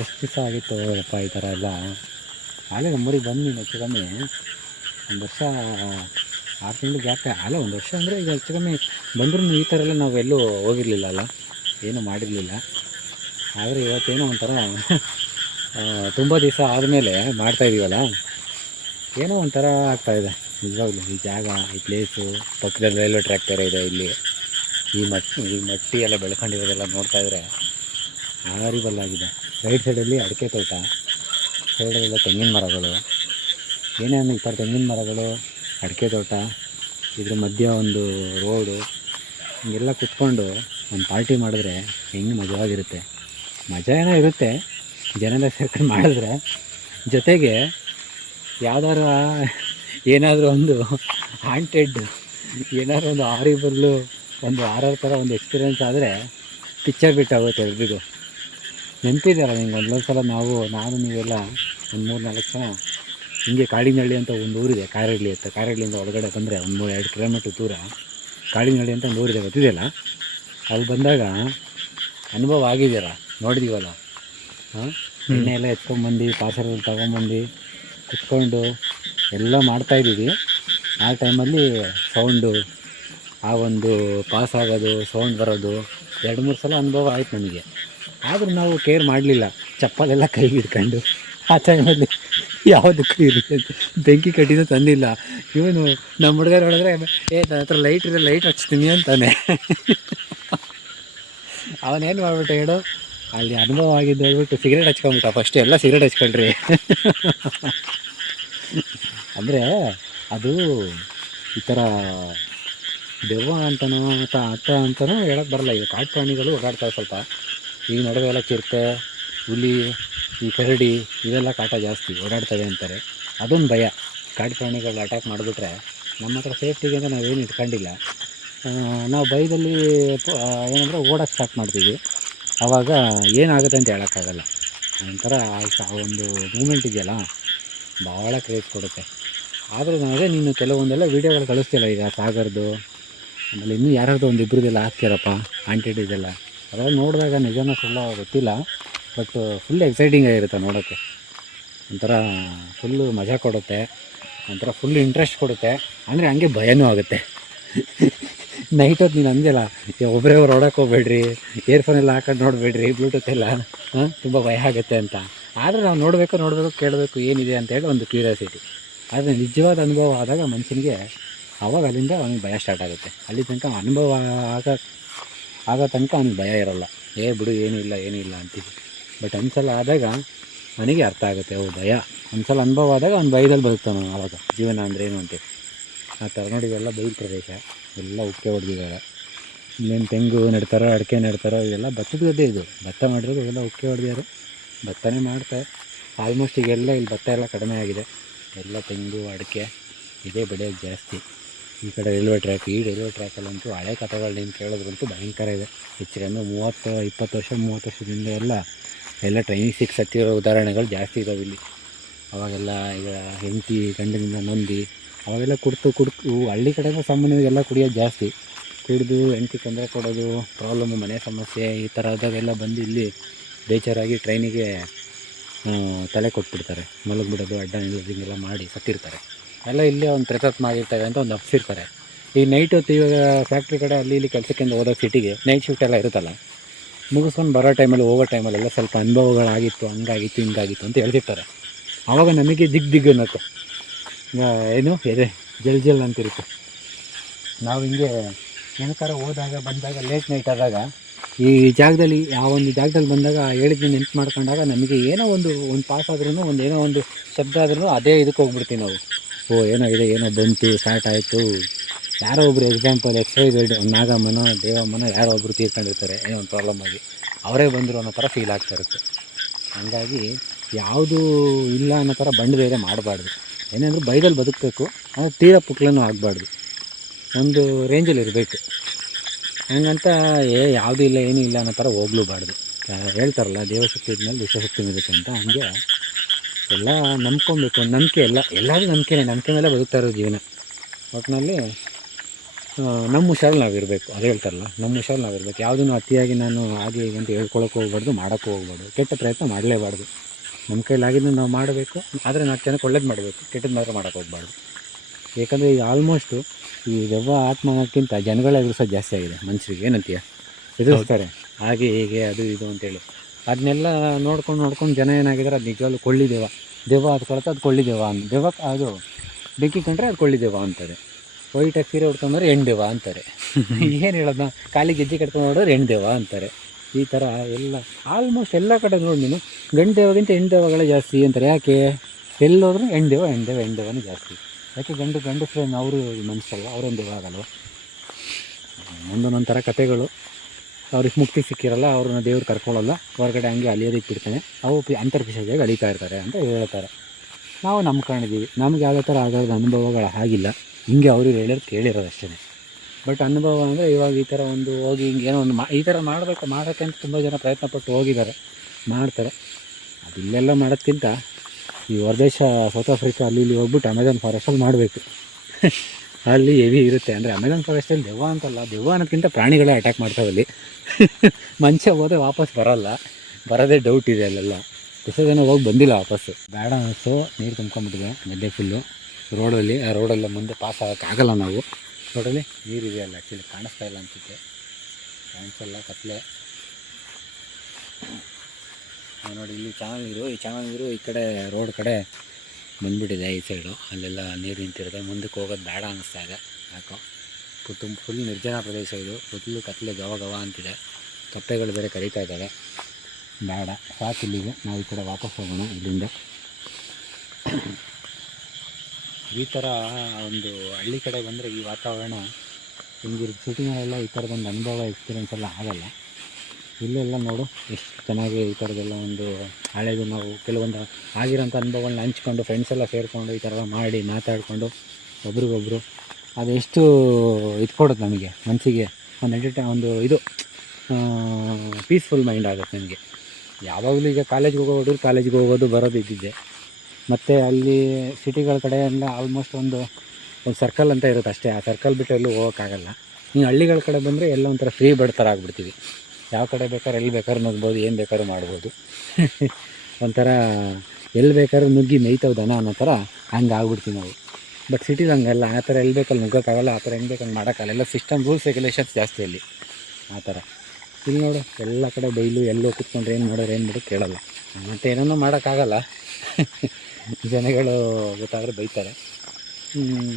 ಎಷ್ಟು ದಿವಸ ಆಗಿತ್ತು ಈ ಥರ ಎಲ್ಲ? ಆಗಲೇ ನಮ್ಮೂರಿಗೆ ಬಂದು ಹೆಚ್ಚು ಕಮ್ಮಿ. ಒಂದು ವರ್ಷ, ಆರು ತಿಂಗಳು ಗ್ಯಾಪ್ ಅಲ್ಲ, ಒಂದು ವರ್ಷ ಅಂದರೆ ಈಗ ಹೆಚ್ಚು ಕಮ್ಮಿ ಬಂದರೂ ಈ ಥರ ಎಲ್ಲ ನಾವು ಎಲ್ಲೂ ಹೋಗಿರಲಿಲ್ಲ ಅಲ್ಲ? ಏನೂ ಮಾಡಿರಲಿಲ್ಲ. ಆದರೆ ಇವತ್ತೇನೋ ಒಂಥರ ತುಂಬ ದಿವಸ ಆದಮೇಲೆ ಮಾಡ್ತಾಯಿದ್ದೀವಲ್ಲ ಏನೋ ಒಂಥರ ಆಗ್ತಾಯಿದೆ ನಿಜವಾಗ್ಲೂ ಈ ಜಾಗ, ಈ ಪ್ಲೇಸು ಪಕ್ಕದಲ್ಲಿ ರೈಲ್ವೆ ಟ್ರ್ಯಾಕ್ ಬೇರೆ ಇದೆ ಇಲ್ಲಿ. ಈ ಮಟ್ಟಿ ಈ ಮಟ್ಟಿ ಎಲ್ಲ ಬೆಳ್ಕೊಂಡಿರೋದೆಲ್ಲ ನೋಡ್ತಾ ಇದ್ರೆ ಆರಿಬಲ್ ಆಗಿದೆ ರೈಟ್ ಸೈಡಲ್ಲಿ ಅಡಿಕೆ ತೋಟ ಸೈಡಲ್ಲೆಲ್ಲ ತೆಂಗಿನ ಮರಗಳು. ಏನೇನು ಈ ತೆಂಗಿನ ಮರಗಳು, ಅಡಿಕೆ ತೋಟ, ಇದ್ರ ಮಧ್ಯ ಒಂದು ರೋಡು ಹಿಂಗೆಲ್ಲ ಕುತ್ಕೊಂಡು ಒಂದು ಪಾರ್ಟಿ ಮಾಡಿದ್ರೆ ಹೆಂಗೆ ಮಜವಾಗಿರುತ್ತೆ. ಮಜಾ ಏನೋ ಇರುತ್ತೆ. ಜನರ ಸೇರ್ಕೊಂಡು ಮಾಡಿದ್ರೆ ಜೊತೆಗೆ ಯಾವ್ದಾರ ಏನಾದರೂ ಒಂದು ಹಾಂಟೆಡ್ ಏನಾದ್ರು ಒಂದು ಆರಿಬಲ್ಲು ಒಂದು ಆರಾರು ಥರ ಒಂದು ಎಕ್ಸ್ಪೀರಿಯೆನ್ಸ್ ಆದರೆ ಪಿಚ್ಚರ್ ಬಿಟ್ಟಾಗುತ್ತೆ ಎಲ್ರಿಗೂ. ನೆನಪಿದೆಯಲ್ಲ ನಿಮ್ಗೆ ಒಂದೊಂದು ಸಲ ನಾವು, ನಾನು, ನೀವೆಲ್ಲ ಒಂದು ಮೂರು ನಾಲ್ಕು ಜನ ಹಿಂಗೆ ಕಾಡಿನಹಳ್ಳಿ ಅಂತ ಒಂದು ಊರಿದೆ ಕಾರಹಳ್ಳಿ ಅಂತ ಕಾರಹಳ್ಳಿಯಿಂದ ಒಳಗಡೆ ಬಂದರೆ ಒಂದು ಮೂರು ಎರಡು ಕಿಲೋಮೀಟ್ರ್ ದೂರ. ಕಾಡಿನಹಳ್ಳಿ ಅಂತ ಒಂದು ಊರಿದೆ, ಗೊತ್ತಿದೆಯಲ್ಲ? ಅಲ್ಲಿ ಬಂದಾಗ ಅನುಭವ ಆಗಿದೆಯಲ್ಲ, ನೋಡಿದೀವಲ್ಲ? ಹಾಂ? ಎಣ್ಣೆ ಎಲ್ಲ ಎತ್ಕೊಂಬಂದು ಪಾರ್ಸಲ್ ತೊಗೊಂಬಂದು, ಕುತ್ಕೊಂಡು ಎಲ್ಲ ಮಾಡ್ತಾಯಿದ್ದೀವಿ ಆ ಟೈಮಲ್ಲಿ ಸೌಂಡು ಆ ಒಂದು ಪಾಸ್ ಆಗೋದು ಸೌಂಡ್ ಬರೋದು, ಎರಡು ಮೂರು ಸಲ ಅನುಭವ ಆಯ್ತು ನನಗೆ ಆದರೂ ನಾವು ಕೇರ್ ಮಾಡಲಿಲ್ಲ. ಚಪ್ಪಲೆಲ್ಲ ಕೈಗೆ ಹಿಡ್ಕೊಂಡು ಆ ಟೈಮಲ್ಲಿ ಯಾವುದಕ್ಕೂ ಇರಲಿ ಬೆಂಕಿ ಕಟ್ಟಿದ ತಂದಿಲ್ಲ. ಇವನು ನಮ್ಮ ಹುಡುಗ ನೋಡಿದ್ರೆ, ಏ ನನ್ನ ಹತ್ರ ಲೈಟ್ ಇದೆ ಲೈಟ್ ಹಚ್ತೀನಿ ಅಂತಾನೆ. ಅವನೇನು ಮಾಡ್ಬಿಟ್ಟ ಹೇಳು, ಅಲ್ಲಿ ಅನುಭವ ಆಗಿದ್ದು ಹೇಳ್ಬಿಟ್ಟು ಸಿಗರೇಟ್ ಹಚ್ಕೊಂಬಿಟ್ಟ ಫಸ್ಟ್ ಎಲ್ಲ ಸಿಗರೇಟ್ ಹಚ್ಕೊಳ್ರಿ ಅಂದರೆ ಅದು ಈ ಥರ ದೆವ್ವ ಅಂತನೋ ಅಥವಾ ಅತ್ತ ಅಂತನೋ ಹೇಳಕ್ಕೆ ಬರಲ್ಲ. ಈಗ ಕಾಡು ಪ್ರಾಣಿಗಳು ಓಡಾಡ್ತಾವೆ ಸ್ವಲ್ಪ. ಈಗ ನಡುವೆ ಎಲ್ಲ ಚಿರತೆ ಹುಲಿ, ಈ ಕರಡಿ, ಇವೆಲ್ಲ ಕಾಟ ಜಾಸ್ತಿ ಓಡಾಡ್ತವೆ ಅಂತಾರೆ. ಅದೊಂದು ಭಯ. ಕಾಡು ಪ್ರಾಣಿಗಳು ಅಟ್ಯಾಕ್ ಮಾಡಿಬಿಟ್ರೆ ನಮ್ಮ ಹತ್ರ ಸೇಫ್ಟಿಗೆ ಅಂತ ನಾವೇನು ಇಟ್ಕೊಂಡಿಲ್ಲ. ನಾವು ಭಯದಲ್ಲಿ ಏನಂದರೆ ಓಡಕ್ಕೆ ಸ್ಟಾರ್ಟ್ ಮಾಡ್ತೀವಿ. ಆವಾಗ ಏನಾಗುತ್ತೆ ಅಂತ ಹೇಳೋಕ್ಕಾಗಲ್ಲ. ಒಂಥರ ಆ ಒಂದು ಮೂಮೆಂಟ್ ಇದೆಯಲ್ಲ, ಭಾಳ ಕ್ರೇಜ್ ಕೊಡುತ್ತೆ. ಆದರೆ ನಾವೇ ನೀನು ಕೆಲವೊಂದೆಲ್ಲ ವೀಡಿಯೋಗಳು ಕಳಿಸ್ತಿಲ್ಲ. ಈಗ ಸಾಗರ್ದು, ಆಮೇಲೆ ಇನ್ನೂ ಯಾರ್ಯಾರ್ದು ಒಂದು ಇಬ್ಬರದೆಲ್ಲ ಹಾಕ್ತೀರಪ್ಪ ಆಂಟಿಡ್ ಇದೆಲ್ಲ ನೋಡಿದಾಗ ನಿಜನೂ ಸುಳ್ಳ ಗೊತ್ತಿಲ್ಲ ಬಟ್ ಫುಲ್ ಎಕ್ಸೈಟಿಂಗ್ ಆಗಿರುತ್ತೆ ನೋಡೋಕ್ಕೆ. ಒಂಥರ ಫುಲ್ಲು ಮಜಾ ಕೊಡುತ್ತೆ, ಒಂಥರ ಫುಲ್ ಇಂಟ್ರೆಸ್ಟ್ ಕೊಡುತ್ತೆ, ಅಂದರೆ ಹಂಗೆ ಭಯನೂ ಆಗುತ್ತೆ. ನೈಟ್ ಹೊತ್ತು ನೀನು ಅಂದಿಲ್ಲ ಒಬ್ಬರೇ ಒಬ್ರು ಓಡಕ್ಕೆ ಹೋಗ್ಬೇಡ್ರಿ ಇಯರ್ಫೋನ್ ಎಲ್ಲ ಹಾಕೊಂಡು ನೋಡಬೇಡ್ರಿ ಬ್ಲೂಟೂತ್ ಎಲ್ಲ, ಹಾಂ, ತುಂಬ ಭಯ ಆಗುತ್ತೆ ಅಂತ. ಆದರೆ ನಾವು ನೋಡಬೇಕು ನೋಡಬೇಕು, ಕೇಳಬೇಕು, ಏನಿದೆ ಅಂತೇಳಿ ಒಂದು ಕ್ಯೂರಿಯಾಸಿಟಿ ಆದರೆ ನಿಜವಾದ ಅನುಭವ ಆದಾಗ ಮನುಷ್ಯನಿಗೆ ಅವಾಗ ಅಲ್ಲಿಂದ ಅವನಿಗೆ ಭಯ ಸ್ಟಾರ್ಟ್ ಆಗುತ್ತೆ. ಅಲ್ಲಿ ತನಕ ಅನುಭವ ಆಗ ಆಗೋ ತನಕ ಅವ್ನಿಗೆ ಭಯ ಇರೋಲ್ಲ. ಏ ಬಿಡು ಏನೂ ಇಲ್ಲ ಏನೂ ಇಲ್ಲ ಅಂತೀವಿ ಬಟ್ ಒಂದ್ಸಲ ಆದಾಗ ಅವನಿಗೆ ಅರ್ಥ ಆಗುತ್ತೆ, ಓ ಭಯ. ಒಂದ್ಸಲ ಅನುಭವ ಆದಾಗ ಅವ್ನು ಭಯದಲ್ಲಿ ಬದುಕ್ತಾನೆ ಆವಾಗ ಜೀವನ ಅಂದರೆ ಏನು? ಅಂತೇಳಿ ಆ ಥರ ನೋಡಿ ಬಯಲು ಪ್ರದೇಶ. ಎಲ್ಲ ಉಕ್ಕೆ ಹೊಡೆದಿದ್ದಾರೆ ಇಲ್ಲೇನು ತೆಂಗು ನೆಡ್ತಾರೋ, ಅಡಿಕೆ ನೆಡ್ತಾರೋ, ಇವೆಲ್ಲ ಭತ್ತದ ಗದ್ದೆ ಇದು. ಭತ್ತ ಮಾಡಿರೋದು ಇವೆಲ್ಲ ಉಕ್ಕೆ ಹೊಡೆದಿದ್ದಾರೆ ಭತ್ತನೇ ಮಾಡ್ತಾರೆ ಆಲ್ಮೋಸ್ಟ್ ಈಗೆಲ್ಲ ಇಲ್ಲಿ ಭತ್ತ ಎಲ್ಲ ಕಡಿಮೆ ಆಗಿದೆ. ಎಲ್ಲ ತೆಂಗು, ಅಡಿಕೆ, ಇದೇ ಬೆಳೆಯೋದು ಜಾಸ್ತಿ. ಈ ಕಡೆ ರೈಲ್ವೆ ಟ್ರ್ಯಾಕ್ ಈ ರೈಲ್ವೆ ಟ್ರ್ಯಾಕಲ್ಲಂತೂ ಹಳೆ ಕಥೆಗಳು ನೀನು ಕೇಳೋದ್ರಂತೂ ಭಯಂಕರ ಇದೆ. ಹೆಚ್ಚಿಗೆ ಮೂವತ್ತು, ಇಪ್ಪತ್ತು ವರ್ಷ, ಮೂವತ್ತು ವರ್ಷದಿಂದ ಎಲ್ಲ ಎಲ್ಲ ಟ್ರೈನಿಂಗ್ ಸಿಕ್ಸ್ ಹತ್ತಿರೋ ಉದಾಹರಣೆಗಳು ಜಾಸ್ತಿ ಇದಾವೆ ಇಲ್ಲಿ. ಅವಾಗೆಲ್ಲ ಈಗ ಹೆಂಡತಿ ಗಂಡನಿಂದ ನೊಂದಿ ಅವಾಗೆಲ್ಲ ಕುಡ್ತು ಕುಡ್ಕು ಹಳ್ಳಿ ಕಡೆಗೂ ಸಾಮಾನ್ಯವಾಗಿ ಎಲ್ಲ ಕುಡಿಯೋದು ಜಾಸ್ತಿ. ಕುಡಿದು ಹೆಂಡತಿ ತೊಂದರೆ ಕೊಡೋದು ಪ್ರಾಬ್ಲಮ್ಮು ಮನೆ ಸಮಸ್ಯೆ ಈ ಥರ ಆದಾಗೆಲ್ಲ ಬಂದು ಇಲ್ಲಿ ಬೇಜಾರಾಗಿ ಟ್ರೈನಿಗೆ ತಲೆ ಕೊಟ್ಬಿಡ್ತಾರೆ. ಮಲಗಿಬಿಡೋದು, ಅಡ್ಡ ನಿಲ್ಲೋದು ಹಿಂಗೆಲ್ಲ ಮಾಡಿ ಸತ್ತಿರ್ತಾರೆ. ಎಲ್ಲ ಇಲ್ಲೇ ಒಂದು ಪ್ರೆಸಸ್ ಮಾಡಿರ್ತವೆ ಅಂತ ಒಂದು ಅಪ್ಸಿರ್ತಾರೆ ಈ ನೈಟ್ ಹೊತ್ತು ಇವಾಗ ಫ್ಯಾಕ್ಟ್ರಿ ಕಡೆ ಅಲ್ಲಿ ಇಲ್ಲಿ ಕೆಲಸಕ್ಕೆ ಹೋದಾಗ ಸಿಟಿಗೆ ನೈಟ್ ಶಿಫ್ಟ್ ಎಲ್ಲ ಇರುತ್ತಲ್ಲ? ಮುಗಿಸ್ಕೊಂಡು ಬರೋ ಟೈಮಲ್ಲಿ ಹೋಗೋ ಟೈಮಲ್ಲೆಲ್ಲ ಸ್ವಲ್ಪ ಅನುಭವಗಳಾಗಿತ್ತು, ಹಂಗಾಗಿತ್ತು, ಹಿಂಗಾಗಿತ್ತು ಅಂತ ಹೇಳ್ತಿರ್ತಾರೆ. ಆವಾಗ ನಮಗೆ ದಿಗ್ ದಿಗ್ ಅನ್ನೋದು ಏನು? ಎದೆ, ಜಲ್ ಜಲ್ ಅಂತಿರುತ್ತೆ. ನಾವು ಹಿಂಗೆ ಏನಕ್ಕಾರ ಹೋದಾಗ, ಬಂದಾಗ ಲೇಟ್ ನೈಟ್ ಆದಾಗ, ಈ ಜಾಗದಲ್ಲಿ ಯಾವ ಒಂದು ಜಾಗದಲ್ಲಿ ಬಂದಾಗ ಹೇಳಿದ್ನ ನೆನ್ಪು ಮಾಡ್ಕೊಂಡಾಗ ನಮಗೆ ಏನೋ ಒಂದು ಒಂದು ಪಾಸ್ ಆದ್ರೂ ಒಂದು ಏನೋ ಒಂದು ಶಬ್ದ ಆದ್ರೂ ಅದೇ ಇದಕ್ಕೆ ಹೋಗ್ಬಿಡ್ತೀವಿ ನಾವು. ಓ ಏನಾಗಿದೆ ಏನೋ ಬಂತು ಸ್ಟಾರ್ಟ್ ಆಯಿತು. ಯಾರೋ ಒಬ್ಬರು ಎಕ್ಸಾಂಪಲ್ ಎಕ್ಸ್ ವೈ ದೇವಮ್ಮನ ನಾಗಮ್ಮನೋ, ದೇವಮ್ಮನೋ, ಯಾರೋ ಒಬ್ಬರು ತೀರ್ಕೊಂಡಿರ್ತಾರೆ, ಏನೋ ಒಂದು ಪ್ರಾಬ್ಲಮ್ ಆಗಿ. ಅವರೇ ಬಂದರು ಅನ್ನೋ ಥರ ಫೀಲ್ ಆಗ್ತಾ ಇರುತ್ತೆ. ಹಂಗಾಗಿ ಯಾವುದು ಇಲ್ಲ ಅನ್ನೋ ಥರ ಬಂಡ ಬೇರೆ ಮಾಡಬಾರ್ದು. ಏನೆಂದ್ರೆ ಬೈದಲ್ಲಿ ಬದುಕಬೇಕು, ಆದರೆ ತೀರ ಪುಕ್ಲನೂ ಆಗಬಾರ್ದು. ಒಂದು ರೇಂಜಲ್ಲಿ ಇರಬೇಕು. ಹಂಗಂತ ಏ, ಯಾವುದೂ ಇಲ್ಲ, ಏನೂ ಇಲ್ಲ ಅನ್ನೋ ಥರ ಹೋಗ್ಲೂಬಾರ್ದು ಹೇಳ್ತಾರಲ್ಲ, ದೇವಶಕ್ತಿ ಇದ್ಮೇಲೆ ವಿಶ್ವಶಕ್ತಿ ಇರುತ್ತೆ ಅಂತ. ಹಂಗೆ ಎಲ್ಲ ನಂಬ್ಕೊಬೇಕು, ನಂಬಿಕೆ ಎಲ್ಲ, ಎಲ್ಲರೂ ನಂಬಿಕೆನೇ, ನಂಬಿಕೆ ಮೇಲೆ ಬದುಕ್ತಾ ಇರೋದು ಜೀವನ. ಒಟ್ಟಿನಲ್ಲಿ ನಮ್ಮ ಹುಷಾರಲ್ಲಿ ನಾವಿರಬೇಕು, ಅದು ಹೇಳ್ತಾರಲ್ಲ, ನಮ್ಮ ಹುಷಾರಲ್ಲಿ ನಾವಿರಬೇಕು. ಯಾವುದನ್ನು ಅತಿಯಾಗಿ ನಾನು ಹಾಗೆ ಹೀಗೆ ಅಂತ ಹೇಳ್ಕೊಳಕ್ಕೆ ಹೋಗ್ಬಾರ್ದು ಮಾಡೋಕ್ಕೂ ಹೋಗ್ಬಾರ್ದು. ಕೆಟ್ಟ ಪ್ರಯತ್ನ ಮಾಡಲೇಬಾರ್ದು. ನಮ್ಮ ಕೈಲಾಗಿದ್ದು ನಾವು ಮಾಡಬೇಕು, ಆದರೆ ನಾಲ್ಕು ಜನಕ್ಕೆ ಒಳ್ಳೇದು ಮಾಡಬೇಕು ಕೆಟ್ಟದ್ದು ಮಾತ್ರ ಮಾಡೋಕ್ಕೆ ಹೋಗ್ಬಾರ್ದು. ಏಕೆಂದರೆ ಈಗ ಆಲ್ಮೋಸ್ಟು ಈ ದೆವ್ವ ಆತ್ಮಕ್ಕಿಂತ ಜನಗಳ ಸಹ ಜಾಸ್ತಿ ಆಗಿದೆ ಮನುಷ್ಯರಿಗೆ. ಏನಂತೀಯ? ಎದುರಿಸ್ತಾರೆ. ಹಾಗೆ ಹೀಗೆ, ಅದು ಇದು ಅಂತೇಳಿ. ಅದನ್ನೆಲ್ಲ ನೋಡ್ಕೊಂಡು ನೋಡ್ಕೊಂಡು ಜನ ಏನಾಗಿದ್ದಾರೆ ಅದು ನಿಜವಾಗ್ಲೂ ಕೊಳ್ಳಿ ದೆವ್ವ ದೇವ ಅದು ಕಳತ ಅದು ಕೊಳ್ಳಿ ದೆವ್ವ ಅಂತ ದೆವ್ವ ಅದು ಬೆಂಕಿ ಕಂಡ್ರೆ ಅದು ಕೊಳ್ಳಿ ದೆವ್ವ ಅಂತಾರೆ. ವೈಟಾಗಿ ಸೀರೆ ಉಟ್ಕೊಂಡ್ರೆ ಹೆಣ್ಣು ದೆವ್ವ ಅಂತಾರೆ. ಏನು ಹೇಳೋದು ಕಾಲಿಗೆ ಗೆಜ್ಜೆ ಕಟ್ಕೊಂಡು ನೋಡಿದ್ರೆ ಹೆಣ್ಣು ದೆವ್ವ ಅಂತಾರೆ. ಈ ಥರ ಎಲ್ಲ ಆಲ್ಮೋಸ್ಟ್ ಎಲ್ಲ ಕಡೆ ನೋಡಿ ನೀನು. ಗಂಡು ದೇವಗಿಂತ ಹೆಣ್ಣು ದೇವಗಳೇ ಜಾಸ್ತಿ ಅಂತಾರೆ. ಯಾಕೆ? ಎಲ್ಲೋದ್ರೂ ಹೆಣ್ಣು ದೇವ ಹೆಣ್ಣು ದೇವ ಹೆಣ್ಣು ದೇವನೇ ಜಾಸ್ತಿ. ಯಾಕೆ ಗಂಡು ಗಂಡು ಫ್ರೆಂಡ್ ಅವರು ಮನಸ್ಸಲ್ಲ ಅವರೊಂದು ದೇವ ಆಗಲ್ವ ಒಂದೊಂದೊಂದು ಥರ ಕಥೆಗಳು. ಅವ್ರಿಗೆ ಮುಕ್ತಿ ಸಿಕ್ಕಿರಲ್ಲ, ಅವ್ರನ್ನ ದೇವ್ರು ಕರ್ಕೊಳ್ಳಲ್ಲ, ಹೊರಗಡೆ ಹಂಗೆ ಅಲಿಯೋದಕ್ಕೆ ಬಿಡ್ತಾನೆ ಅವು ಪಿ ಅಳಿತಾ ಇರ್ತಾರೆ ಅಂತ ಹೇಳ್ತಾರೆ. ನಾವು ನಂಬ್ಕೊಂಡಿದ್ದೀವಿ ನಮ್ಗೆ ಯಾವುದೇ ಥರ ಆಗೋದು ಅನುಭವಗಳು ಆಗಿಲ್ಲ. ಹಿಂಗೆ ಅವ್ರಿಗೆ ಹೇಳಿರೋದು ಕೇಳಿರೋದಷ್ಟೇ ಬಟ್ ಅನುಭವ ಅಂದರೆ ಇವಾಗ ಈ ಥರ ಒಂದು ಹೋಗಿ ಹಿಂಗೆ ಏನೋ ಒಂದು ಮಾ ಈ ಥರ ಮಾಡಬೇಕು, ಮಾಡೋಕ್ಕೆ ಅಂತ ತುಂಬ ಜನ ಪ್ರಯತ್ನ ಪಟ್ಟು ಹೋಗಿದ್ದಾರೆ. ಮಾಡ್ತಾರೆ. ಅದು ಇಲ್ಲೆಲ್ಲ ಮಾಡೋದ್ಕಿಂತ ಈ ಹೊರದೇಶ, ಸೌತ್ ಆಫ್ರಿಕಾ, ಅಲ್ಲಿ ಇಲ್ಲಿ ಹೋಗ್ಬಿಟ್ಟು ಅಮೆಝಾನ್ ಫಾರೆಸ್ಟಲ್ಲಿ ಮಾಡಬೇಕು. ಅಲ್ಲಿ ಹೆವಿ ಇರುತ್ತೆ. ಅಂದರೆ ಅಮೆಝಾನ್ ಫಾರೆಸ್ಟಲ್ಲಿ ದೆವ್ವ ಅಂತಲ್ಲ, ದೆವ್ವ ಅನ್ನೋದಕ್ಕಿಂತ ಪ್ರಾಣಿಗಳೇ ಅಟ್ಯಾಕ್ ಮಾಡ್ತಾವೆ ಅಲ್ಲಿ. ಮನುಷ್ಯ ಹೋದರೆ ವಾಪಸ್ ಬರಲ್ಲ. ಬರೋದೇ ಡೌಟ್ ಇದೆ ಅಲ್ಲೆಲ್ಲ. ಎಷ್ಟೋ ಜನ ಹೋಗಿ ಬಂದಿಲ್ಲ ವಾಪಸ್ಸು ಬೇಡ ಅನ್ನಿಸ್ತು. ನೀರು ತುಂಬ್ಕೊಂಬಿಟ್ಟಿದೆ ಮಧ್ಯೆ ಫುಲ್ಲು ರೋಡಲ್ಲಿ ಆ ರೋಡಲ್ಲಿ ಮುಂದೆ ಪಾಸ್ ಆಗೋಕ್ಕಾಗಲ್ಲ ನಾವು. ರೋಡಲ್ಲಿ ನೀರಿದೆ ಅಲ್ಲ ಆ್ಯಕ್ಚುಲಿ ಕಾಣಿಸ್ತಾ ಇಲ್ಲ ಅನಿಸುತ್ತೆ. ಕಾಣಿಸಲ್ಲ ಕತ್ಲೆ. ನೋಡಿ ಇಲ್ಲಿ ಚಾನಲ್ ನೀರು ಈ ಚಾನಲ್ ನೀರು ಈ ಕಡೆ ರೋಡ್ ಕಡೆ ಬಂದ್ಬಿಟ್ಟಿದೆ ಈ ಸೈಡು. ಅಲ್ಲೆಲ್ಲ ನೀರು ನಿಂತಿರುತ್ತೆ. ಮುಂದಕ್ಕೆ ಹೋಗೋದು ಬೇಡ ಅನ್ನಿಸ್ತಾ ಇದೆ. ಯಾಕೋ? ತುಂಬ ಫುಲ್ ನಿರ್ಜನ ಪ್ರದೇಶ ಇದು. ಫುಲ್ಲು ಕತ್ತಲೆ ಗವ ಗವ ಅಂತಿದೆ. ಕಪ್ಪೆಗಳು ಬೇರೆ ಕರೀತಾ ಇದ್ದಾವೆ. ಬೇಡ. ಸಾಕು ಇಲ್ಲಿಗೆ. ನಾವು ಈ ಕಡೆ ವಾಪಸ್ ಹೋಗೋಣ ಇಲ್ಲಿಂದ. ಈ ಥರ ಒಂದು ಹಳ್ಳಿ ಕಡೆ ಬಂದರೆ ಈ ವಾತಾವರಣ, ಹಿಂಗಿರು ಸಿಟಿನಲ್ಲೆಲ್ಲ ಈ ಥರದೊಂದು ಅನುಭವ ಎಕ್ಸ್ಪೀರಿಯೆನ್ಸ್ ಎಲ್ಲ ಆಗಲ್ಲ. ಇಲ್ಲೆಲ್ಲ ನೋಡು, ಎಷ್ಟು ಚೆನ್ನಾಗಿ ಈ ಥರದ್ದೆಲ್ಲ ಒಂದು ಹಳೇದು ನಾವು ಕೆಲವೊಂದು ಆಗಿರೋಂಥ ಅನುಭವಗಳನ್ನ ಹಂಚ್ಕೊಂಡು ಫ್ರೆಂಡ್ಸ್ ಎಲ್ಲ ಸೇರಿಕೊಂಡು ಈ ಥರ ಮಾಡಿ, ಮಾತಾಡಿಕೊಂಡು ಒಬ್ರಿಗೊಬ್ರು ಅದೆಷ್ಟು ಇದು ಕೊಡುತ್ತೆ ನಮಗೆ, ಮನಸ್ಸಿಗೆ ಒಂದು ಎಂಟರ್ಟೈ ಒಂದು ಇದು ಪೀಸ್ಫುಲ್ ಮೈಂಡ್ ಆಗುತ್ತೆ ನನಗೆ ಯಾವಾಗಲೂ ಈಗ ಕಾಲೇಜ್ಗೆ ಹೋಗೋ ಹುಡುಗರು ಕಾಲೇಜ್ಗೆ ಹೋಗೋದು ಬರೋದು ಇದ್ದಿದ್ದೆ. ಮತ್ತು ಅಲ್ಲಿ ಸಿಟಿಗಳ ಕಡೆ ಎಲ್ಲ ಆಲ್ಮೋಸ್ಟ್ ಒಂದು ಒಂದು ಸರ್ಕಲ್ ಅಂತ ಇರುತ್ತೆ ಅಷ್ಟೇ. ಆ ಸರ್ಕಲ್ ಬಿಟ್ಟು ಎಲ್ಲೂ ಹೋಗೋಕ್ಕಾಗಲ್ಲ. ನೀವು ಹಳ್ಳಿಗಳ ಕಡೆ ಬಂದರೆ ಎಲ್ಲ ಒಂಥರ ಫ್ರೀ ಬರ್ಡ್ ಥರ ಆಗ್ಬಿಡ್ತೀವಿ ಯಾವ ಕಡೆ ಬೇಕಾದ್ರೆ ಎಲ್ಲಿ ಬೇಕಾದ್ರೂ ನುಗ್ಬೋದು, ಏನು ಬೇಕಾದ್ರೂ ಮಾಡ್ಬೋದು. ಒಂಥರ ಎಲ್ಲಿ ಬೇಕಾದ್ರೂ ನುಗ್ಗಿ ಮೇಯ್ತಾವೆ ದನ ಅನ್ನೋ ಥರ ಹಂಗೆ ಆಗ್ಬಿಡ್ತೀವಿ ನಾವು. ಬಟ್ ಸಿಟಿಲಿ ಹಂಗಲ್ಲ, ಆ ಥರ ಎಲ್ಲಿ ಬೇಕಲ್ಲಿ ನುಗ್ಗೋಕ್ಕಾಗಲ್ಲ, ಆ ಥರ ಹೆಂಗೆ ಬೇಕಂಗೆ ಮಾಡೋಕ್ಕಾಗಲ್ಲ. ಎಲ್ಲ ಸಿಸ್ಟಮ್ ರೂಲ್ಸ್ ರೆಗ್ಯುಲೇಷನ್ಸ್ ಜಾಸ್ತಿ ಅಲ್ಲಿ, ಆ ಥರ. ಇಲ್ಲಿ ನೋಡು, ಎಲ್ಲ ಕಡೆ ಬೈಲು, ಎಲ್ಲೋ ಕುತ್ಕೊಂಡ್ರೆ ಏನು ಮಾಡೋರು ಏನು ಮಾಡೋದು ಕೇಳಲ್ಲ. ಮತ್ತು ಏನೇನೋ ಮಾಡೋಕ್ಕಾಗಲ್ಲ. ಜನಗಳು ಗೊತ್ತಾದರೆ ಬೈತಾರೆ.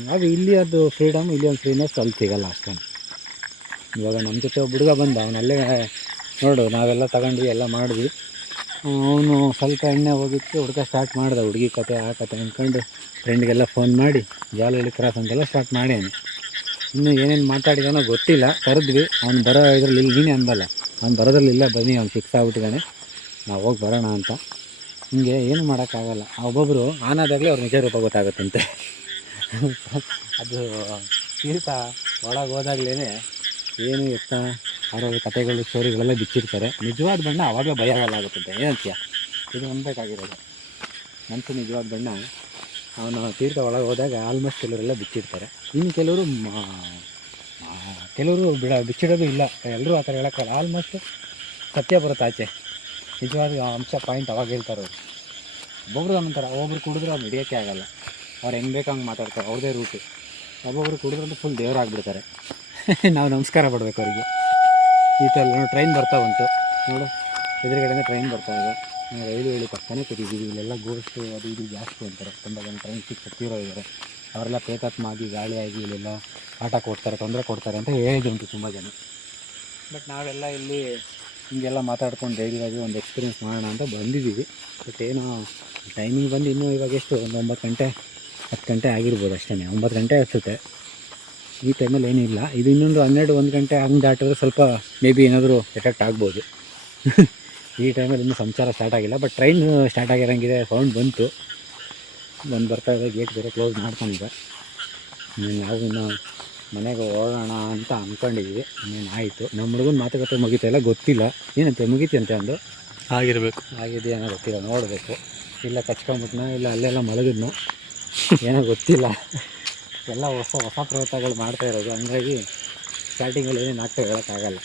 ಹಾಗೆ ಇಲ್ಲಿ ಅದು ಫ್ರೀಡಮ್ ಇಲ್ಲಿ ಒಂದು ಫ್ರೀನೆಸ್ ಅಲ್ಲಿ ಸಿಗಲ್ಲ ಅಷ್ಟೊಂದು ಇವಾಗ ನಮ್ಮ ಜೊತೆ ಹುಡುಗ ಬಂದ, ಅವನಲ್ಲೇ ನೋಡು, ನಾವೆಲ್ಲ ತಗೊಂಡ್ವಿ, ಎಲ್ಲ ಮಾಡಿದ್ವಿ. ಅವನು ಸ್ವಲ್ಪ ಎಣ್ಣೆ ಹೋಗಿತ್ತು, ಹುಡುಗ ಸ್ಟಾರ್ಟ್ ಮಾಡ್ದೆ, ಹುಡುಗಿ ಕತೆ, ಆ ಕತೆ ಅಂದ್ಕೊಂಡು ಫ್ರೆಂಡ್ಗೆಲ್ಲ ಫೋನ್ ಮಾಡಿ, ಜಾಲಹಳ್ಳಿ ಕ್ರಾಸ್ ಅಂತೆಲ್ಲ ಸ್ಟಾರ್ಟ್ ಮಾಡ್ಯಾನೆ. ಇನ್ನು ಏನೇನು ಮಾತಾಡಿದಾನೋ ಗೊತ್ತಿಲ್ಲ, ಕರೆದ್ವಿ. ಅವ್ನು ಬರೋ ಇದ್ರಲ್ಲಿ ಇಲ್ಲಿ ನೀನೇ ಅಂದಲ್ಲ. ಅವ್ನು ಬರೋದ್ರಲ್ಲಿ ಇಲ್ಲ, ಬನ್ನಿ, ಅವ್ನು ಫಿಕ್ಸ್ ಆಗ್ಬಿಟ್ಟಿದ್ದಾನೆ ನಾವು ಹೋಗಿ ಬರೋಣ ಅಂತ. ಹಿಂಗೆ ಏನು ಮಾಡೋಕ್ಕಾಗಲ್ಲ. ಒಬ್ಬೊಬ್ಬರು ಆನಾದಾಗಲೇ ಅವ್ರ ನಿಜ ರೂಪ ಗೊತ್ತಾಗುತ್ತಂತೆ. ಅದು ತೀರ್ಥ ಒಳಗೆ ಹೋದಾಗಲೇ ಏನು ಎತ್ತ ಅವರವ್ರ ಕಥೆಗಳು ಸ್ಟೋರಿಗಳೆಲ್ಲ ಬಿಚ್ಚಿರ್ತಾರೆ ನಿಜವಾದ ಬಣ್ಣ ಆವಾಗಲೇ ಭಯ ಆಗುತ್ತಂತೆ ಏನಂತೀಯ ಇದು ನಂಬಬೇಕಾಗಿರೋದು ಮನಸ್ಸು ನಿಜವಾದ ಬಣ್ಣ, ಅವನು ತೀರ್ಥ ಒಳಗೆ ಹೋದಾಗ ಆಲ್ಮೋಸ್ಟ್ ಕೆಲವರೆಲ್ಲ ಬಿಚ್ಚಿರ್ತಾರೆ ಇನ್ನು ಕೆಲವರು ಕೆಲವರು ಬಿಡ, ಬಿಚ್ಚಿಡೋದು ಇಲ್ಲ. ಎಲ್ಲರೂ ಆ ಥರ ಹೇಳೋಕ್ಕಲ್ಲ ಆಲ್ಮೋಸ್ಟ್ ಸತ್ಯ ಬರುತ್ತೆ ಆಚೆ. ನಿಜವಾದ ಅಂಶ ಪಾಯಿಂಟ್ ಅವಾಗ ಹೇಳ್ತಾರೆ ಅವರು. ಒಬ್ಬೊಬ್ರು ಅಂತಾರೆ ಒಬ್ಬೊಬ್ರು ಕುಡಿದ್ರೆ ಅವ್ರು ಹಿಡಿಯೋಕ್ಕೆ ಆಗಲ್ಲ. ಅವ್ರು ಹೆಂಗೆ ಬೇಕು ಹಂಗೆ ಮಾತಾಡ್ತಾರೆ. ಅವ್ರದ್ದೇ ರೂಟು ಒಬ್ಬೊಬ್ರು ಕುಡಿದ್ರಂತೂ ಫುಲ್ ದೇವರಾಗ್ಬಿಡ್ತಾರೆ ನಾವು ನಮಸ್ಕಾರ ಮಾಡಬೇಕು ಅವರಿಗೆ. ಈ ಥರ ಟ್ರೈನ್ ಬರ್ತಾ ಉಂಟು. ನೋಡು, ಎದುರುಗಡೆನೇ ಟ್ರೈನ್ ಬರ್ತಾ ಇದೆ. ರೈಲು ಹೇಳಿ ಪಕ್ಕನೇ ಕೂತಿದ್ದೀವಿ. ಇಲ್ಲೆಲ್ಲ ಗೋಸ್ಟು ಅದು ಇದು ಜಾಸ್ತಿ ಅಂತಾರೆ. ತುಂಬ ಜನ ಟ್ರೈನ್ ಸಿಕ್ಕಿ ಸತ್ತಿರೋ ಇದ್ದಾರೆ. ಅವರೆಲ್ಲ ಪ್ರೇತಾತ್ಮ ಆಗಿ ಗಾಳಿಯಾಗಿ ಇಲ್ಲೆಲ್ಲ ಆಟ ಕೊಡ್ತಾರೆ, ತೊಂದರೆ ಕೊಡ್ತಾರೆ ಅಂತ ಹೇಳಿದ್ದುಂಟು ತುಂಬ ಜನ. ಬಟ್ ನಾವೆಲ್ಲ ಇಲ್ಲಿ ಹಿಂಗೆಲ್ಲ ಮಾತಾಡ್ಕೊಂಡು ಧೈರ್ಯವಾಗಿ ಒಂದು ಎಕ್ಸ್ಪೀರಿಯೆನ್ಸ್ ಮಾಡೋಣ ಅಂತ ಬಂದಿದ್ದೀವಿ. ಬಟ್ ಏನು ಟೈಮಿಂಗ್ ಬಂದು ಇನ್ನೂ ಇವಾಗ ಎಷ್ಟು? ಒಂದು ಒಂಬತ್ತು ಗಂಟೆ, ಹತ್ತು ಗಂಟೆ ಆಗಿರ್ಬೋದು ಅಷ್ಟೇ ಒಂಬತ್ತು ಗಂಟೆ ಅನಿಸುತ್ತೆ ಈ ಟೈಮಲ್ಲಿ ಏನಿಲ್ಲ ಇದು ಇನ್ನೊಂದು ಹನ್ನೆರಡು ಒಂದು ಗಂಟೆ ಹಂಗೆ ದಾಟಿದ್ರೆ ಸ್ವಲ್ಪ ಮೇ ಬಿ ಏನಾದರೂ ಎಫೆಕ್ಟ್ ಆಗ್ಬೋದು. ಈ ಟೈಮಲ್ಲಿ ಇನ್ನೂ ಸಂಚಾರ ಸ್ಟಾರ್ಟ್ ಆಗಿಲ್ಲ. ಬಟ್ ಟ್ರೈನ್ ಸ್ಟಾರ್ಟ್ ಆಗಿರೋಂಗಿದೆ ಸೌಂಡ್ ಬಂತು. ಬಂದು ಬರ್ತಾ ಇದೆ ಗೇಟ್ ಬೇರೆ ಕ್ಲೋಸ್ ಮಾಡ್ಕೊಂಡಿದೆ. ನಾವು ಇನ್ನು ಮನೆಗೆ ಹೋಗೋಣ ಅಂತ ಅಂದ್ಕೊಂಡಿದ್ವಿ ಇನ್ನೇನು ಆಯಿತು. ನಮ್ಮ ಹುಡುಗನ ಮಾತುಕತೆ ಮುಗಿತಾ ಇಲ್ಲ ಗೊತ್ತಿಲ್ಲ. ಏನಂತೆ ಮುಗಿತೀಯಂತೆ ಅಂದು? ಆಗಿರಬೇಕು. ಆಗಿದೆಯೇನೋ ಗೊತ್ತಿಲ್ಲ ನೋಡಬೇಕು. ಇಲ್ಲ ಕಚ್ಕೊಂಬಿಟ್ನ ಇಲ್ಲ ಅಲ್ಲೆಲ್ಲ ಮಲಗಿದ್ನೋ? ಏನೋ ಗೊತ್ತಿಲ್ಲ. ಎಲ್ಲ ಹೊಸ ಹೊಸ ಪ್ರಯತ್ನಗಳು ಮಾಡ್ತಾ ಇರೋದು. ಹಂಗಾಗಿ ಸ್ಟಾರ್ಟಿಂಗಲ್ಲಿ ಏನೇನು ಆಗ್ತಾ ಹೇಳೋಕ್ಕಾಗಲ್ಲ.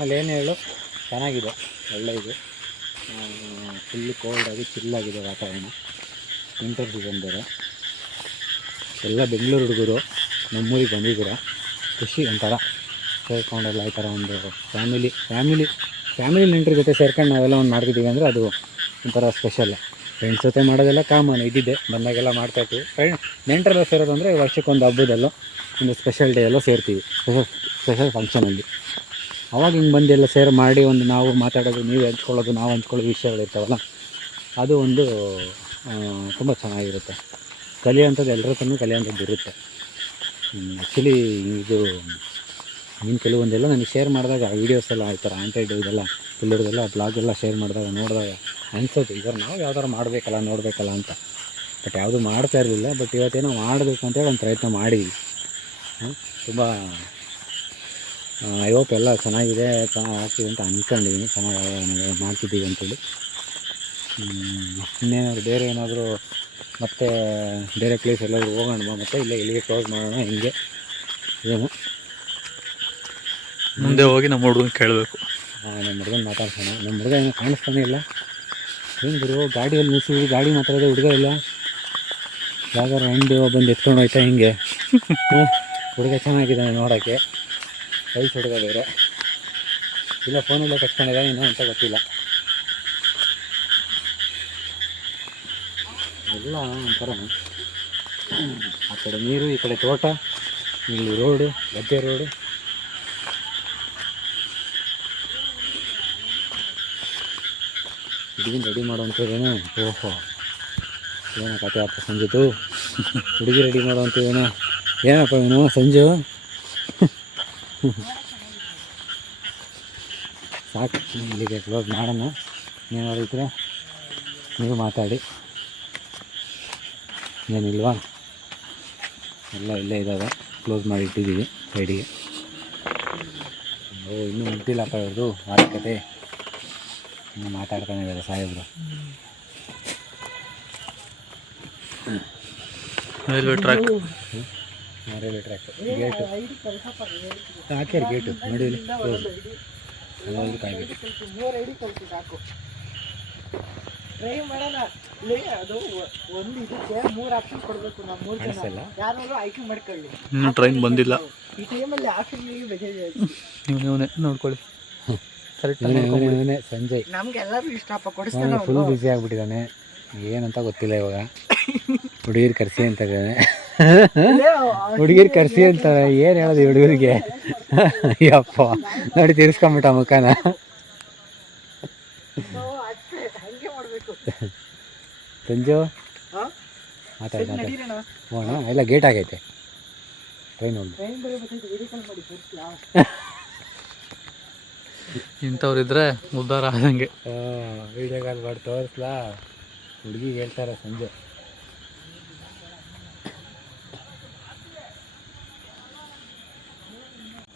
ಅಲ್ಲಿ ಏನು ಹೇಳು? ಚೆನ್ನಾಗಿದೆ. ಒಳ್ಳೆ ಇದು ಫುಲ್ಲು ಕೋಲ್ಡ್ ಆಗಿ ಚಿಲ್ಲಾಗಿದೆ ವಾತಾವರಣ. ವಿಂಟರ್ ಸೀಸನ್ ಬೇರೆ. ಎಲ್ಲ ಬೆಂಗಳೂರು ಹುಡುಗರು, ನಮ್ಮೂರಿಗೆ ಬಂದಿದ್ದೀರ? ಖುಷಿ ಒಂಥರ. ಸೇರ್ಕೊಂಡೆಲ್ಲ ಈ ಥರ ಒಂದು ಫ್ಯಾಮಿಲಿ ಫ್ಯಾಮಿಲಿ ಫ್ಯಾಮಿಲಿ ನೆಂಟ್ರ ಜೊತೆ ಸೇರ್ಕೊಂಡು ನಾವೆಲ್ಲ ಒಂದು ಮಾಡ್ತಿದ್ದೀವಿ ಅಂದರೆ ಅದು ಒಂಥರ ಸ್ಪೆಷಲ್ ಫ್ರೆಂಡ್ಸ್ ಜೊತೆ ಮಾಡೋದೆಲ್ಲ ಕಾಮನ್ ಇದ್ದಿದ್ದೆ ಬಂದಾಗೆಲ್ಲ ಮಾಡ್ತಾಯಿರ್ತೀವಿ ಫ್ರೆಂಡ್ ನೆಂಟರೆಲ್ಲ ಸೇರೋದು ಅಂದರೆ ವರ್ಷಕ್ಕೊಂದು ಹಬ್ಬದಲ್ಲೋ ಒಂದು ಸ್ಪೆಷಲ್ ಡೇ ಎಲ್ಲೋ ಸೇರ್ತೀವಿ. ಸ್ಪೆಷಲ್ ಸ್ಪೆಷಲ್ ಫಂಕ್ಷನಲ್ಲಿ ಅವಾಗ ಹಿಂಗೆ ಬಂದು ಎಲ್ಲ ಸೇರ್ ಮಾಡಿ ಒಂದು ನಾವು ಮಾತಾಡೋದು, ನೀವು ಹಂಚ್ಕೊಳ್ಳೋದು, ನಾವು ಹಂಚ್ಕೊಳ್ಳೋ ವಿಷಯಗಳಿರ್ತಾವಲ್ಲ ಅದು ಒಂದು ತುಂಬ ಚೆನ್ನಾಗಿರುತ್ತೆ. ಕಲಿಯೋಂಥದ್ದು ಎಲ್ಲರ ಹತ್ರನೂ ಕಲಿಯೋಂಥದ್ದು ಇರುತ್ತೆ. ಆ್ಯಕ್ಚುಲಿ ಇದು ಇನ್ನು ಕೆಲವೊಂದೆಲ್ಲ ನನಗೆ ಶೇರ್ ಮಾಡಿದಾಗ ವೀಡಿಯೋಸ್ ಎಲ್ಲ ಆಯ್ತಾರೆ ಆಂಟ್ರಾಯ್ಡ್ ಇದೆಲ್ಲ ಪಿಲ್ಲರ್ದೆಲ್ಲ ಬ್ಲಾಗ್ ಎಲ್ಲ ಶೇರ್ ಮಾಡಿದಾಗ, ನೋಡಿದಾಗ ಅನ್ಸೋದು. ಇವಾಗ ನಾವು ಯಾವ್ದಾರು ಮಾಡಬೇಕಲ್ಲ ನೋಡಬೇಕಲ್ಲ ಅಂತ. ಬಟ್ ಯಾವುದು ಮಾಡ್ತಾ ಇರಲಿಲ್ಲ ಬಟ್ ಇವತ್ತೇನೋ ಮಾಡಬೇಕು ಅಂತೇಳಿ ಒಂದು ಪ್ರಯತ್ನ ಮಾಡಿದ್ವಿ. ತುಂಬ ಐ ಹೋಪ್ ಎಲ್ಲ ಚೆನ್ನಾಗಿದೆ ಚೆನ್ನಾಗಿ ಆಗ್ತಿದೆ ಅಂತ ಅಂದ್ಕೊಂಡಿದ್ದೀನಿ ಚೆನ್ನಾಗಿ ಮಾಡ್ತಿದ್ದೀವಿ ಅಂತೇಳಿ ಇನ್ನೇನಾದ್ರು ಬೇರೆ ಏನಾದರೂ ಮತ್ತೆ ಬೇರೆ ಪ್ಲೇಸ್ ಎಲ್ಲಾದರೂ ಹೋಗೋಣ ಮತ್ತೆ ಇಲ್ಲೇ ಇಲ್ಲಿಗೆ ಕ್ಲೋಸ್ ಮಾಡೋಣ ಹಿಂಗೆ? ಏನು. ಮುಂದೆ ಹೋಗಿ ನಮ್ಮ ಹುಡುಗನ ಕೇಳಬೇಕು. ಹಾಂ ನಮ್ಮ ಹುಡುಗನ ಮಾತಾಡ್ಸೋಣ. ನಮ್ಮ ಹುಡುಗ ಏನು ಕಾಣಿಸ್ತಾನೆ ಇಲ್ಲ. ಏನು ಗುರು ಗಾಡಿಯಲ್ಲಿ ನಿಲ್ಸಿದ್ವಿ, ಗಾಡಿ ಮಾತಾಡೋದೇ ಹುಡುಗ ಇಲ್ಲ. ಯಾವಾಗ ಹಂಡಿ ಬಂದು ಎತ್ಕೊಂಡು ಹೋಯ್ತಾ ಹಿಂಗೆ. ಹುಡುಗ ಚೆನ್ನಾಗಿದ್ದಾನೆ ನೋಡೋಕ್ಕೆ. ಕೈ ಹುಡುಗ ಬೇರೆ. ಇಲ್ಲ ಫೋನಲ್ಲೇ ಕಟ್ಕೊಂಡಿದ್ದಾನೆ ಇನ್ನೂ ಅಂತ ಗೊತ್ತಿಲ್ಲ. ಎಲ್ಲ ಒಂಥರ. ಆ ಕಡೆ ನೀರು, ಈ ಕಡೆ ತೋಟ, ಇಲ್ಲಿ ರೋಡು, ಗದ್ದೆ ರೋಡು. ಹುಡುಗಿನ ರೆಡಿ ಮಾಡುವಂಥದ್ದೇನು ಓಹೋ. ಏನೋ ಕತೆ ಅಪ್ಪ ಸಂಜಿತು? ಹುಡುಗಿ ರೆಡಿ ಮಾಡುವಂಥದ್ದೇನು ಏನಪ್ಪ ಇವನು ಸಂಜು? ಸಾಕು ಇಲ್ಲಿಗೆ ಕ್ಲೋಸ್ ಮಾಡೋಣ. ಏನಾದ್ರು ಇದ್ರೆ ನೀವು ಮಾತಾಡಿ. ಏನಿಲ್ವಾ? ಎಲ್ಲ ಇಲ್ಲೇ ಇದ್ದಾವೆ. ಕ್ಲೋಸ್ ಮಾಡಿ ಇಟ್ಟಿದ್ದೀವಿ ಸೈಡಿಗೆ ಓ, ಇನ್ನೂ ಮುಟ್ಟಿಲ್ಲಪ್ಪ ಇವ್ರದ್ದು ಮಾತುಕತೆ. ಇನ್ನು ಮಾತಾಡ್ತಾನೆ ಇದ್ದಾರೆ ಸಾಹೇಬರು. Railway track railway track gate. ಹಾಕ್ಯಾರ ಗೇಟು. ನೋಡಿ ಅಲ್ಲೊಂದು ಕಾಯ್ಬೇಕು ಮೂರು ಐಡಿ ಕಳ್ಸಿ ಸಾಕು. ಟ್ರೈ ಮಾಡೋಣ. ಲೇ ಅದು ಒಂದು ಇದಕ್ಕೆ ಮೂರು ಆಪ್ಷನ್ ಕೊಡಬೇಕು ನಾವು ಮೂರು ಜನ. ಆಯ್ಕೆ ಮಾಡ್ಕೊಳ್ಳಿ. ಟ್ರೈನ್ ಬಂದಿಲ್ಲ. ಈ ಟೈಮಲ್ಲಿ ಆಪ್ಷನ್ ಬೇಜಾರು ನೀವು ನೀವೇ ನೋಡ್ಕೊಳ್ಳಿ. ಇವನೇ ಸಂಜಯ್. ನಮ್ಗೆಲ್ಲರೂ ಇಷ್ಟಪ್ಪ ಕೊಡಿಸ್ತಾನೆ ಫುಲ್ ಬ್ಯುಸಿ ಆಗ್ಬಿಟ್ಟಿದ್ದಾನೆ ಏನಂತ ಗೊತ್ತಿಲ್ಲ ಇವಾಗ. ಹುಡುಗಿರು ಕರ್ಸಿ ಅಂತ ಇದ್ದಾನೆ ಹುಡುಗಿರು ಕರ್ಸಿ ಅಂತಾರೆ ಏನು ಹೇಳೋದು ಹುಡುಗರಿಗೆ? ಯಪ್ಪ ನೋಡಿ ತೀರ್ಸ್ಕೊಂಬಿಟ್ಟ ಮುಖಾನ. ಅಷ್ಟೇ ಹಂಗೆ ಮಾಡಬೇಕು. ಸಂಜು? ಹಾಂ? ಮಾತಾಡಿ ಮಾತಾಡಿ. ಹೋಗೋಣ ಎಲ್ಲ ಗೇಟ್ ಆಗೈತೆ. ಟ್ರೈನ್ ಹೋಗಿ ಟ್ರೈನ್ ಬೇರೆ ಬರ್ತೈತೆ ವಿಡಿಯೋ ಕಾಲ್ ಮಾಡಿ ತೋರಿಸ್ಲಾ ಇಂಥವ್ರಿದ್ರೆ ಉದ್ಧಾರ ಆದಂಗೆ. ವಿಡಿಯೋ ಕಾಲ್ ಮಾಡಿ ತೋರಿಸ್ಲಾ? ಹುಡುಗಿ ಹೇಳ್ತಾರೆ ಸಂಜೆ.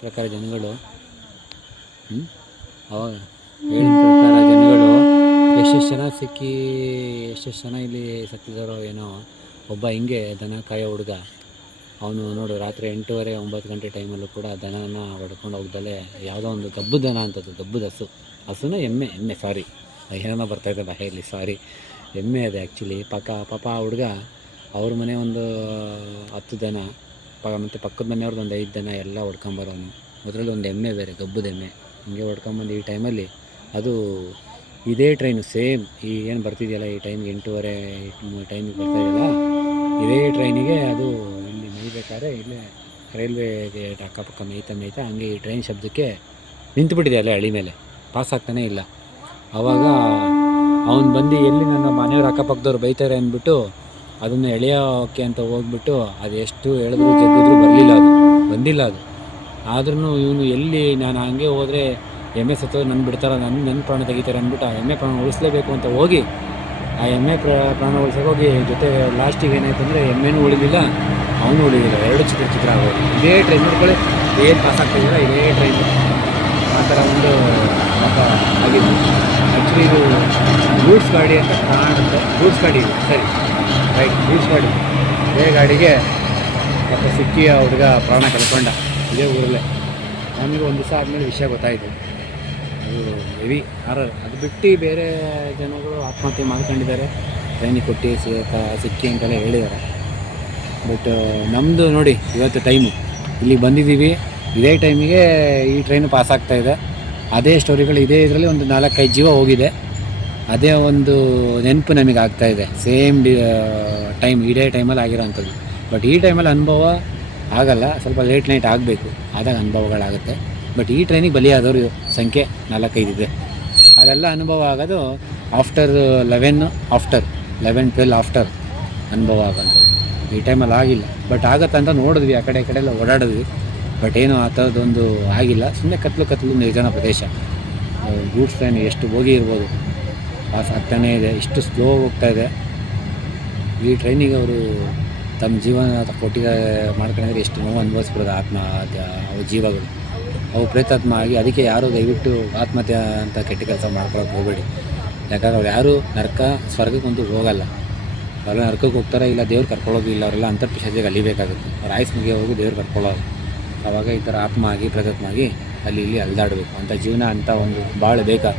ಪ್ರಕಾರ ಜನಗಳು ಅವಾಗ ಜನಗಳು ಎಷ್ಟೆಷ್ಟು ಜನ ಸಿಕ್ಕಿ, ಎಷ್ಟೆಷ್ಟು ಜನ ಇಲ್ಲಿ ಸತ್ತಿದಾರೋ ಏನೋ, ಒಬ್ಬ ಹಿಂಗೆ ದನ, ಕಾಯೋ ಹುಡುಗ. ಅವನು ನೋಡು, ರಾತ್ರಿ ಎಂಟೂವರೆ, ಒಂಬತ್ತು ಗಂಟೆ ಟೈಮಲ್ಲೂ ಕೂಡ ದನನ ಹೊಡ್ಕೊಂಡು ಹೋಗ್ದಲೆ ಯಾವುದೋ ಒಂದು ಗಬ್ಬು ದನ ಅಂತದ್ದು, ಗಬ್ಬು ಹಸು ಹಸುನ ಎಮ್ಮೆ ಎಮ್ಮೆ ಸಾರಿ ಏನೋ ಬರ್ತಾ ಇದ್ದಲ್ಲ ಹೇಳಿ ಸಾರಿ ಎಮ್ಮೆ ಅದೇ ಆ್ಯಕ್ಚುಲಿ ಪಕ್ಕ ಪಾಪ ಆ ಹುಡುಗ ಅವ್ರ ಮನೆ ಒಂದು ಹತ್ತು ದನ, ಪ, ಮತ್ತು ಪಕ್ಕದ ಮನೆಯವ್ರದ್ದು ಒಂದು ಐದು ದನ ಎಲ್ಲ ಹೊಡ್ಕೊಂಬರೋನು ಅದರಲ್ಲಿ ಒಂದು ಎಮ್ಮೆ ಬೇರೆ, ಗಬ್ಬುದ ಎಮ್ಮೆ. ಹಿಂಗೆ ಹೊಡ್ಕೊಂಬಂದು ಈ ಟೈಮಲ್ಲಿ ಅದು ಇದೇ ಟ್ರೈನು ಸೇಮ್ ಈ ಏನು ಬರ್ತಿದೆಯಲ್ಲ ಈ ಟೈಮ್ಗೆ ಎಂಟೂವರೆ ಟೈಮಿಗೆ ಬರ್ತಾ ಇದೆಯಲ್ಲ? ಇದೇ ಟ್ರೈನಿಗೆ ಅದು ಮೇಯ್ಬೇಕಾದ್ರೆ ಇಲ್ಲೇ ರೈಲ್ವೆಗೆ ಅಕ್ಕಪಕ್ಕ ಮೇಯ್ತಾ ಮೇಯ್ತಾ ಹಂಗೆ ಈ ಟ್ರೈನ್ ಶಬ್ದಕ್ಕೆ ನಿಂತುಬಿಟ್ಟಿದೆ ಅಲ್ಲೇ ಹಳಿ ಮೇಲೆ. ಪಾಸ್ ಆಗ್ತಾನೇ ಇಲ್ಲ. ಆವಾಗ ಅವನು ಬಂದು ಎಲ್ಲಿ ನನ್ನ ಮನೆಯವ್ರ ಅಕ್ಕಪಕ್ಕದವ್ರು ಬೈತಾರೆ ಅಂದ್ಬಿಟ್ಟು ಅದನ್ನು ಎಳೆಯೋಕೆ ಅಂತ ಹೋಗ್ಬಿಟ್ಟು ಅದು ಎಷ್ಟು ಎಳೆದ್ರು ಜಗ್ಗಿದ್ರು ಬರಲಿಲ್ಲ ಅದು. ಬಂದಿಲ್ಲ ಅದು. ಆದ್ರೂ ಇವನು ಎಲ್ಲಿ ನಾನು ಹಂಗೆ ಹೋದರೆ ಎಮ್ಮೆ ಸತ್ತೋದು ನನ್ನ ಬಿಡ್ತಾರ ನನ್ನ ನನ್ನ ಪ್ರಾಣ ತೆಗಿತಾರೆ ಅಂದ್ಬಿಟ್ಟು ಆ ಎಮ್ಮೆ ಪ್ರಾಣ ಉಳಿಸ್ಲೇಬೇಕು ಅಂತ ಹೋಗಿ ಆ ಎಮ್ಮೆ ಪ್ರ ಪ್ರಾಣ ಉಳ್ಸೋಕೆ ಹೋಗಿ ಜೊತೆ ಲಾಸ್ಟಿಗೆ ಏನಾಯ್ತು ಅಂದರೆ ಎಮ್ಮೆನೂ ಉಳಿದಿಲ್ಲ ಅವನು ಉಳಿದಿಲ್ಲ. ಎರಡು ಚಿತ್ರ ಚಿತ್ರ ಆಗೋದು. ಇದೇ ಟ್ರೈನ್ ನೋಡ್ಕೊಳ್ಳಿ, ಏನು ಪಾಸ್ ಆಗ್ತಿದ್ದೀರ ಇದೇ ಟ್ರೈನ್ ಆ ಥರ ಒಂದು ಆಗಿದೆ. ಆ್ಯಕ್ಚುಲಿ ಇದು ಗೂಡ್ಸ್ ಗಾಡಿ ಅಂತ ಕಾಣುತ್ತೆ. ಗೂಡ್ಸ್ ಗಾಡಿ ಇದು, ಸರಿ. ರೈಟ್ ಗೂಡ್ಸ್ ಗಾಡಿ. ಇದೇ ಗಾಡಿಗೆ ಮತ್ತು ಸಿಕ್ಕಿ ಹುಡುಗ ಪ್ರಾಣ ಕಳ್ಕೊಂಡ. ಇದೇ ಊರಲ್ಲೇ. ನಮಗೆ ಒಂದು ದಿವಸ ಆದಮೇಲೆ ವಿಷಯ ಗೊತ್ತಾಯಿತು. ಅದು ಹೆವಿ ಹಾರರ್ ಅದು ಬಿಟ್ಟು ಬೇರೆ ಜನಗಳು ಆತ್ಮಹತ್ಯೆ ಮಾಡ್ಕೊಂಡಿದ್ದಾರೆ. ಟ್ರೈನಿಗೆ ಕೊಟ್ಟು ಸಿಕ್ಕಿ ಅಂತೆಲ್ಲ ಹೇಳಿದ್ದಾರೆ. ಬಟ್ ನಮ್ಮದು ನೋಡಿ, ಇವತ್ತು ಟೈಮು ಇಲ್ಲಿಗೆ ಬಂದಿದ್ದೀವಿ. ಇದೇ ಟೈಮಿಗೆ ಈ ಟ್ರೈನು ಪಾಸ್ ಆಗ್ತಾ ಇದೆ. ಅದೇ ಸ್ಟೋರಿಗಳು ಇದೇ ಇದರಲ್ಲಿ ಒಂದು ನಾಲ್ಕೈದು ಜೀವ ಹೋಗಿದೆ. ಅದೇ ಒಂದು ನೆನಪು ನಮಗೆ ಆಗ್ತಾ ಇದೆ. ಸೇಮ್ ಡಿ ಟೈಮ್ ಇದೇ ಟೈಮಲ್ಲಿ ಆಗಿರೋವಂಥದ್ದು ಬಟ್ ಈ ಟೈಮಲ್ಲಿ ಅನುಭವ ಆಗಲ್ಲ. ಸ್ವಲ್ಪ ಲೇಟ್ ನೈಟ್ ಆಗಬೇಕು. ಆದಾಗ ಅನುಭವಗಳಾಗುತ್ತೆ. ಬಟ್ ಈ ಟ್ರೈನಿಗೆ ಬಲಿಯಾದವರು ಸಂಖ್ಯೆ ನಾಲ್ಕೈದು ಇದೆ. ಅದೆಲ್ಲ ಅನುಭವ ಆಗೋದು after eleven after eleven twelve after ಅನುಭವ ಆಗೋಂಥದ್ದು ಈ ಟೈಮಲ್ಲಿ ಆಗಿಲ್ಲ. ಬಟ್ ಆಗತ್ತಂತ ನೋಡಿದ್ವಿ. ಆ ಕಡೆ ಕಡೆ ಎಲ್ಲ ಓಡಾಡಿದ್ವಿ. ಬಟ್ ಏನು ಆ ಥರದ್ದೊಂದು ಆಗಿಲ್ಲ. ಸುಮ್ಮನೆ ಕತ್ಲು ಕತ್ಲು ನಿರ್ಜನ ಪ್ರದೇಶ. ಗೂಡ್ಸ್ ಟ್ರೈನ್ ಎಷ್ಟು ಹೋಗಿ ಇರ್ಬೋದು. ಪಾಸ್ ಆಗ್ತಾನೇ ಇದೆ. ಇಷ್ಟು ಸ್ಲೋ ಹೋಗ್ತಾ ಇದೆ. ಈ ಟ್ರೈನಿಗೆ ಅವರು ತಮ್ಮ ಜೀವನ ಕೊಟ್ಟಿಗೆ ಮಾಡ್ಕೊಂಡ್ರೆ ಎಷ್ಟು ನೋವು ಅನುಭವಿಸ್ಬಿಡೋದು ಆತ್ಮ ಅವ್ರ ಜೀವಗಳು. ಅವು ಪ್ರೇತಾತ್ಮ ಆಗಿ ಅದಕ್ಕೆ ಯಾರು ದಯವಿಟ್ಟು ಆತ್ಮಹತ್ಯೆ ಅಂತ ಕೆಟ್ಟ ಕೆಲಸ ಮಾಡ್ಕೊಳಕ್ಕೆ ಹೋಗಬೇಡಿ. ಯಾಕಂದ್ರೆ ಅವ್ರು ಯಾರೂ ನರಕ ಸ್ವರ್ಗಕ್ಕಂತೂ ಹೋಗಲ್ಲ. ಅವ್ರು ನರಕಕ್ಕೆ ಹೋಗ್ತಾರೆ ಇಲ್ಲ ದೇವ್ರು ಕರ್ಕೊಳ್ಳೋದು ಇಲ್ಲ, ಅವರೆಲ್ಲ ಅಂತರ್ಪಿಶಾಚಿಗೆ ಅಲಿಬೇಕಾಗುತ್ತೆ ಅವ್ರು ಆಯ್ಸ್ ಮುಗಿಯ ಹೋಗಿ ದೇವ್ರು ಕರ್ಕೊಳ್ಳೋದು ಆವಾಗ ಈ ಥರ ಆತ್ಮ ಆಗಿ, ಪ್ರತಾತ್ಮ ಆಗಿ ಅಲ್ಲಿ ಇಲ್ಲಿ ಅಲ್ದಾಡಬೇಕು. ಅಂತ ಜೀವನ ಅಂತ ಒಂದು ಭಾಳ ಬೇಕಾ.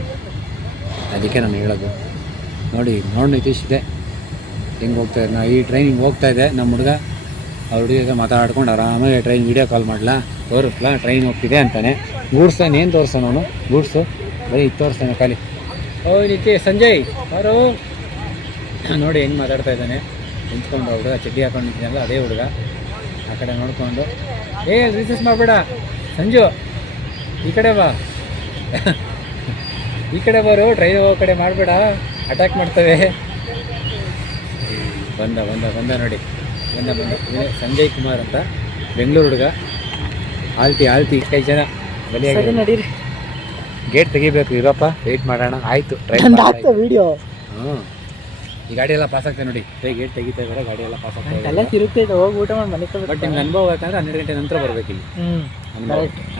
ಅದಕ್ಕೆ ನಾನು ಹೇಳೋದು. ನೋಡಿ ನೋಡಿ ನಿತೀಶ್ ಇದೆ. ಹೆಂಗೆ ಹೋಗ್ತಾ ಇದೆ ನಾ ಈ ಟ್ರೈನಿಂಗ್ ಹಿಂಗೆ ಹೋಗ್ತಾ ಇದೆ. ನಮ್ಮ ಹುಡುಗ ಅವ್ರ ಹುಡುಗಿಗೆ ಮಾತಾಡ್ಕೊಂಡು ಆರಾಮಾಗಿ ಟ್ರೈನ್ ವೀಡಿಯೋ ಕಾಲ್ ಮಾಡಲ? ತೋರಿಸ್ಲಾ ಟ್ರೈನ್ ಹೋಗ್ತಿದೆ ಅಂತಾನೆ. ಗೂಡ್ಸ್ತಾನೆ ಏನು ತೋರಿಸ್ತಾನೆ ಅವನು? ಗೂಡ್ಸು? ಬರೀ ಇದು ತೋರಿಸ್ತಾನೆ ಖಾಲಿ ಓ ನಿತ್ಯ ಸಂಜಯ್ ಅವರು ನೋಡಿ, ಹೆಂಗೆ ಮಾತಾಡ್ತಾ ಇದ್ದಾನೆ. ನಿಂತ್ಕೊಂಡು ಹುಡುಗ ಚಡ್ಡಿ ಹಾಕೊಂಡು ನಿಂತಿದ್ದಾನಲ್ಲ ಅದೇ ಹುಡುಗ. ಆ ಕಡೆ ನೋಡಿಕೊಂಡು, ಏ ರಿಸಸ್ ಮಾಡಬೇಡ. ಸಂಜು, ಈ ಕಡೆ ಬಾ. ಈ ಕಡೆ ಬರು ಟ್ರೈನ್ ಹೋಗೋ ಕಡೆ ಮಾಡಬೇಡ. ಅಟ್ಯಾಕ್ ಮಾಡ್ತವೆ. ಬಂದ ಬಂದ ಬಂದ ನೋಡಿ. ಬಂದ ಬಂದ ಸಂಜಯ್ ಕುಮಾರ್ ಅಂತ. ಬೆಂಗಳೂರು ಹುಡುಗ. ಆಳ್ತಿ ಆಳ್ತಿ ಕೈ ಜನ ಬಲಿಯಾಗಿ ನಡೀರಿ. ಗೇಟ್ ತೆಗಿಬೇಕು ಇರಪ್ಪ. ವೇಟ್ ಮಾಡೋಣ. ಆಯಿತು ನಂದಾಗ್ತ ವಿಡಿಯೋ ಹ್ಞೂ ಈ ಗಾಡಿ ಎಲ್ಲ ಪಾಸ್ ಆಗ್ತದೆ ನೋಡಿ. ಗೇಟ್ ತೆಗಿತಾ ಇದ್ದಾರೆ ಗಾಡಿ ಎಲ್ಲ ಪಾಸ್ ಆಗ್ತಾ ಎಲ್ಲ ಇದೆ ತಿರುಗ್ತೈತೆ ಹೋಗಿ ಊಟ ಮಾಡಿ ಮನೆ ಬಟ್ ನಿಮ್ಗೆ ಅನುಭವ ಯಾಕಂದ್ರೆ ಹನ್ನೆರಡು ಗಂಟೆ ನಂತರ ಬರ್ಬೇಕು ಇಲ್ಲಿ.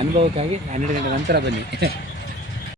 ಅನುಭವಕ್ಕಾಗಿ ಹನ್ನೆರಡು ಗಂಟೆ ನಂತರ ಬನ್ನಿ.